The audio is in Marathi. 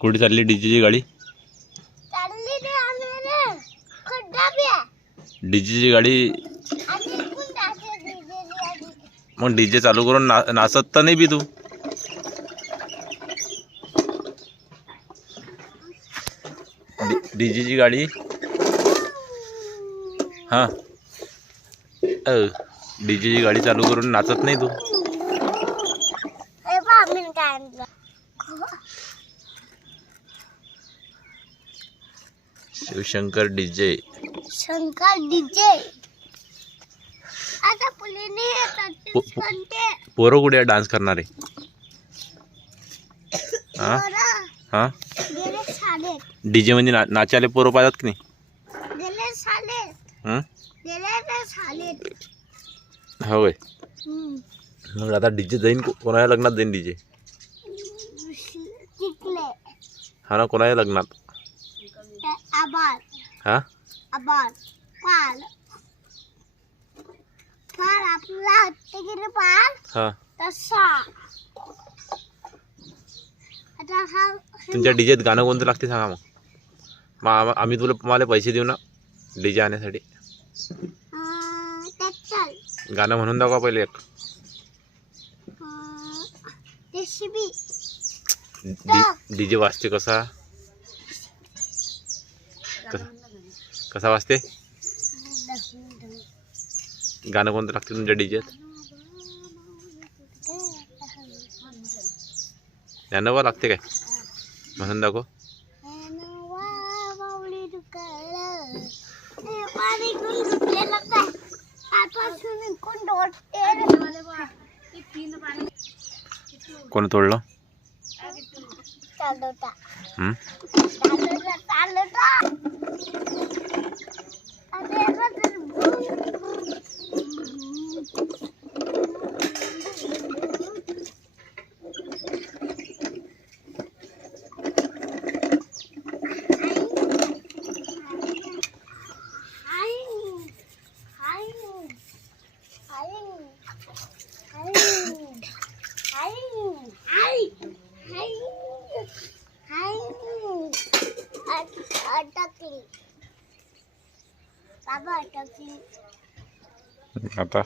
कुठे चालली डीजेची गाडी? डीजेची गाडी मग डीजे चालू करून नाचत तर नाही बी तू? डीजेची गाडी हां डीजेची गाडी चालू करून नाचत नाही तू? शिवशंकर डीजे आता पोरं कुठे डान्स करणारे? हां हां डीजे मध्ये नाचायला पोरं पाहतात की नाही? होय. मग आता डीजे जाईन कोणाच्या लग्नात जाईन डीजे? हा ना, कोणाच्या लग्नात? हा तुमच्या डीजेत गाणं कोणतं लागते सांगा मग आम्ही तुम्हाला पैसे देऊ ना डीजे आणण्यासाठी. गाणं म्हणून दाखवा पहिले एक. डीजे वाजते कसा कसा वाजते? गाणं कोणतं लागते तुमच्या डीजेत? ज्ञानोबा लागते काय? म्हणून दाखव. कोण तोडलं? आता